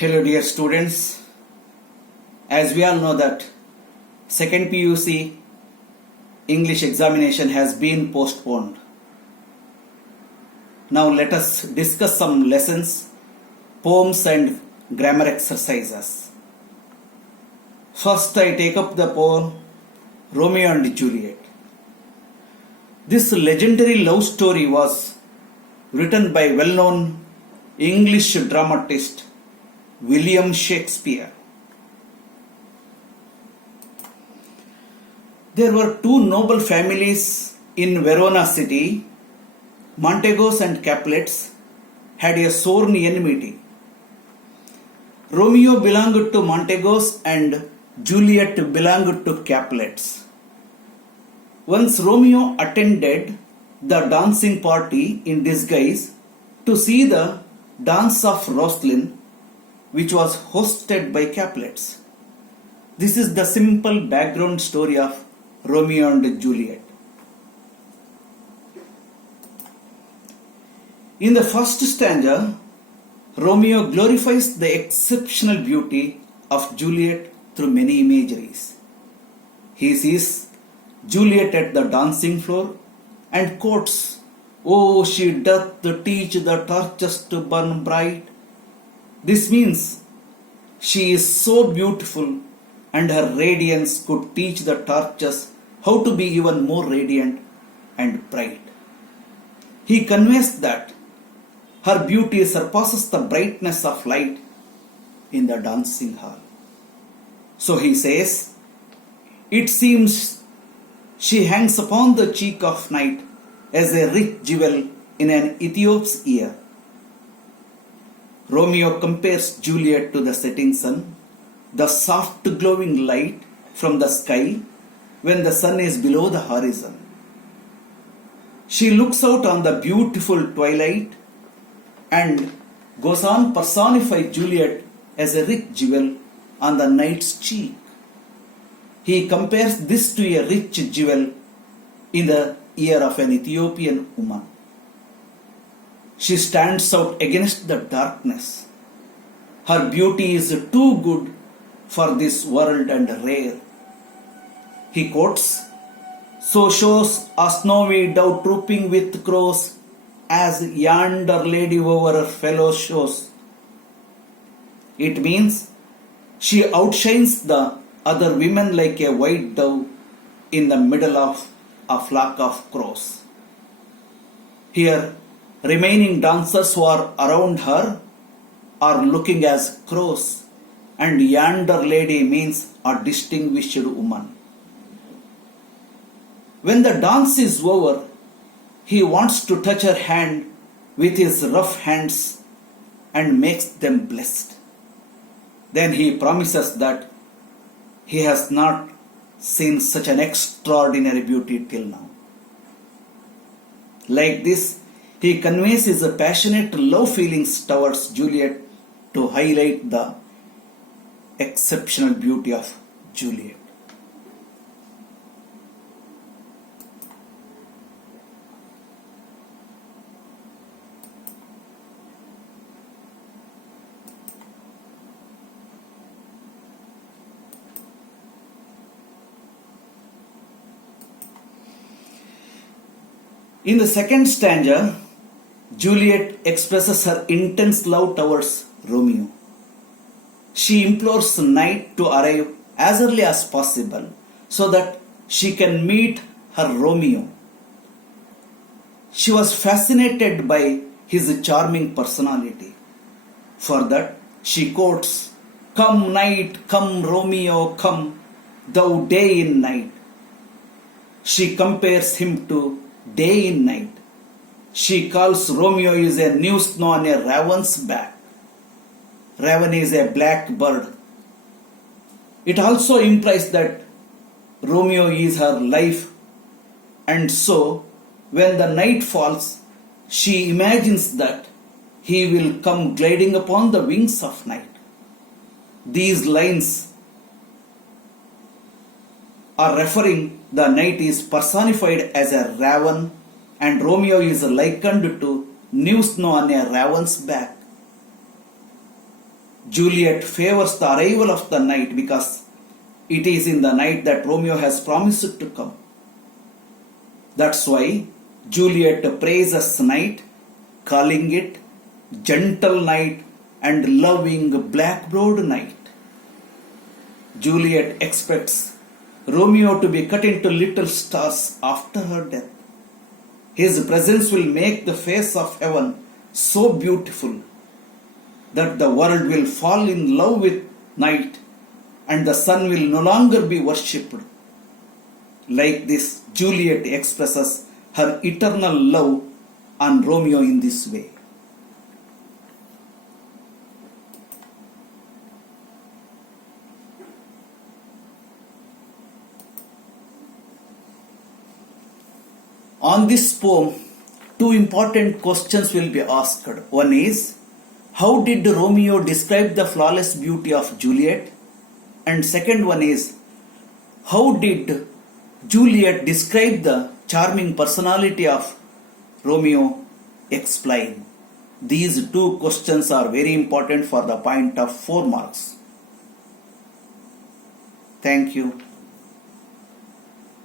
Hello dear students, as we all know that second PUC English examination has been postponed. Now let us discuss some lessons, poems and grammar exercises. First I take up the poem Romeo and Juliet. This legendary love story was written by well-known English dramatist William Shakespeare. There were two noble families in Verona city. Montegos and Capulets had a sworn enmity. Romeo belonged to Montegos and Juliet belonged to Capulets. Once Romeo attended the dancing party in disguise to see the dance of Roslyn, which was hosted by Capulets. This is the simple background story of Romeo and Juliet. In the first stanza, Romeo glorifies the exceptional beauty of Juliet through many imageries. He sees Juliet at the dancing floor and quotes, "Oh, she doth teach the torches to burn bright." This means she is so beautiful and her radiance could teach the torches how to be even more radiant and bright. He conveys that her beauty surpasses the brightness of light in the dancing hall. So he says, "It seems she hangs upon the cheek of night as a rich jewel in an Ethiop's ear." Romeo compares Juliet to the setting sun, the soft glowing light from the sky when the sun is below the horizon. She looks out on the beautiful twilight and goes on personify Juliet as a rich jewel on the night's cheek. He compares this to a rich jewel in the ear of an Ethiopian woman. She stands out against the darkness. Her beauty is too good for this world and rare. He quotes, "So shows a snowy dove trooping with crows, as yonder lady over her fellow shows." It means she outshines the other women like a white dove in the middle of a flock of crows. Here, remaining dancers who are around her are looking as crows, and yonder lady means a distinguished woman. When the dance is over, he wants to touch her hand with his rough hands and makes them blessed. Then he promises that he has not seen such an extraordinary beauty till now. Like this, he conveys his passionate love feelings towards Juliet to highlight the exceptional beauty of Juliet. In the second stanza, Juliet expresses her intense love towards Romeo. She implores night to arrive as early as possible so that she can meet her Romeo. She was fascinated by his charming personality. For that, she quotes, "Come night, come Romeo, come, thou day in night." She compares him to day in night. She calls Romeo is a new snow on a raven's back. Raven is a black bird. It also implies that Romeo is her life, and so when the night falls, she imagines that he will come gliding upon the wings of night. These lines are referring the night is personified as a raven and Romeo is likened to new snow on a raven's back. Juliet favors the arrival of the night because it is in the night that Romeo has promised to come. That's why Juliet praises night, calling it gentle night and loving blackbird night. Juliet expects Romeo to be cut into little stars after her death. His presence will make the face of heaven so beautiful that the world will fall in love with night and the sun will no longer be worshipped. Like this, Juliet expresses her eternal love on Romeo in this way. On this poem, two important questions will be asked. One is, how did Romeo describe the flawless beauty of Juliet? And second one is, how did Juliet describe the charming personality of Romeo? Explain. These two questions are very important for the point of 4 marks. Thank you.